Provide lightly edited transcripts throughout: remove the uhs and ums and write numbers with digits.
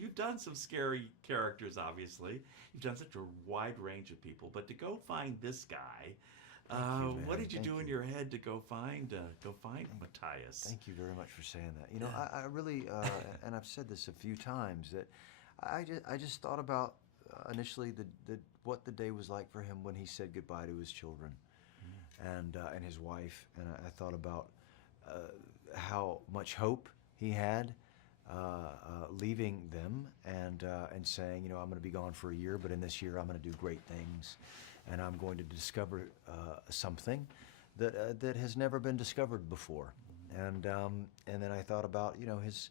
you've done some scary characters, obviously. You've done such a wide range of people, but to go find this guy, what did you do in your head to go find Matthias? Thank you very much for saying that. You know, I really, and I've said this a few times, that I just thought about initially what the day was like for him when he said goodbye to his children and his wife, and I thought about how much hope he had leaving them and saying, you know, I'm going to be gone for a year, but in this year I'm going to do great things, and I'm going to discover something that has never been discovered before. And then I thought about, you know, his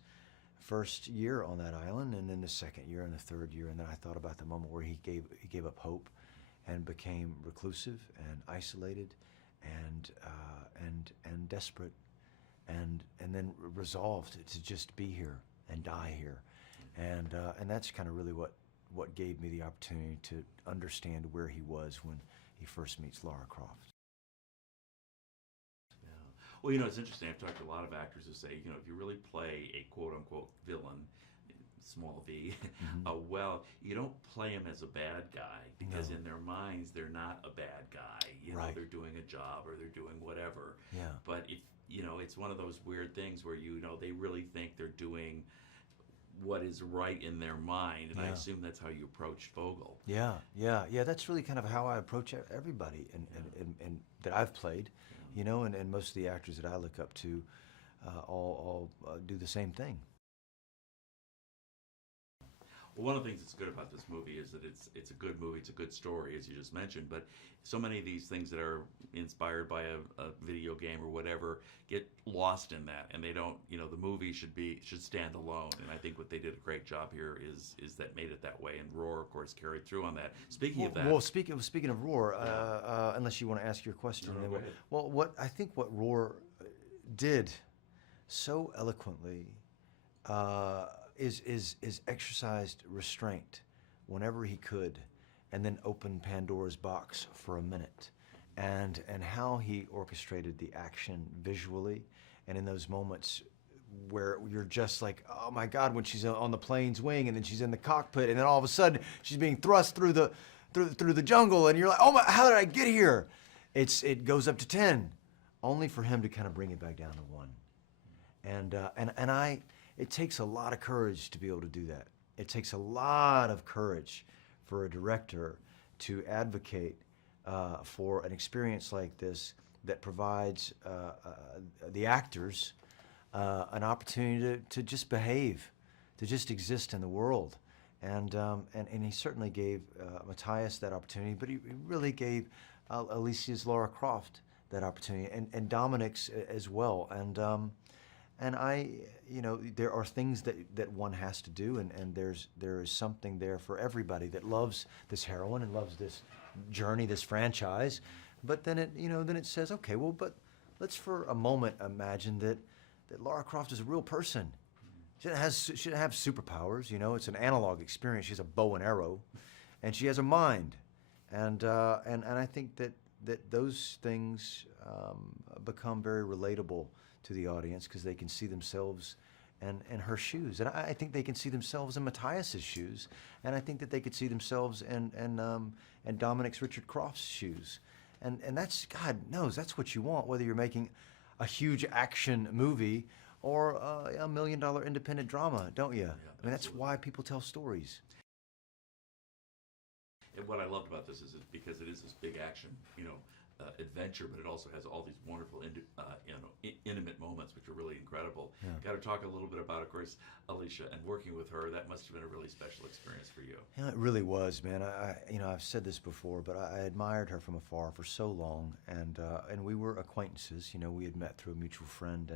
first year on that island, and then the second year and the third year, and then I thought about the moment where he gave up hope and became reclusive and isolated and desperate, and then resolved to just be here and die here, and that's kind of really what gave me the opportunity to understand where he was when he first meets Lara Croft. Yeah. Well, you know, it's interesting. I've talked to a lot of actors who say, you know, if you really play a quote-unquote villain, small v, well, you don't play him as a bad guy, because in their minds they're not a bad guy. You know, they're doing a job or they're doing whatever. Yeah. But if, you know, it's one of those weird things where, you know, they really think they're doing what is right in their mind, and I assume that's how you approached Vogel. Yeah. That's really kind of how I approach everybody and that I've played, you know, and most of the actors that I look up to all do the same thing. Well, one of the things that's good about this movie is that it's a good movie, it's a good story, as you just mentioned, but so many of these things that are inspired by a video game or whatever get lost in that, and they don't, you know, the movie should stand alone, and I think what they did a great job here is that made it that way, and Roar, of course, carried through on that. Speaking of that... Well, speaking of Roar, unless you want to ask your question. No, go ahead. Well, what Roar did so eloquently is exercised restraint whenever he could, and then opened Pandora's box for a minute, and how he orchestrated the action visually, and in those moments where you're just like, oh my God, when she's on the plane's wing, and then she's in the cockpit, and then all of a sudden she's being thrust through the jungle, and you're like, oh my, how did I get here? It goes up to 10, only for him to kind of bring it back down to 1, and it takes a lot of courage to be able to do that. It takes a lot of courage for a director to advocate for an experience like this that provides the actors an opportunity to just behave, to just exist in the world. And he certainly gave Matthias that opportunity, but he really gave Alicia's Lara Croft that opportunity, and Dominic's as well. And you know, there are things that one has to do, and there is something there for everybody that loves this heroine and loves this journey, this franchise. But then it says, okay, well, but let's for a moment imagine that Lara Croft is a real person. She doesn't have superpowers, you know. It's an analog experience. She has a bow and arrow, and she has a mind, and I think that those things become very relatable to the audience, because they can see themselves in her shoes, and I think they can see themselves in Matthias's shoes, and I think that they could see themselves in Dominic's Richard Croft's shoes, and that's, God knows, that's what you want, whether you're making a huge action movie or a $1 million independent drama, don't you? Yeah, I mean, that's why people tell stories. And what I loved about this is because it is this big action, you know, adventure, but it also has all these wonderful, intimate moments, which are really incredible. Yeah. Got to talk a little bit about, of course, Alicia, and working with her. That must have been a really special experience for you. Yeah, it really was, man. I've said this before, but I admired her from afar for so long, and we were acquaintances. You know, we had met through a mutual friend,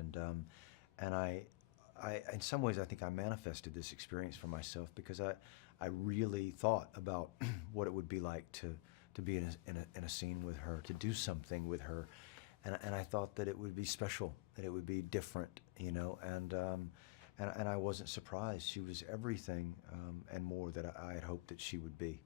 and I in some ways, I think I manifested this experience for myself, because I really thought about what it would be like to be in a scene with her, to do something with her, and I thought that it would be special, that it would be different, you know, and I wasn't surprised. She was everything and more that I had hoped that she would be.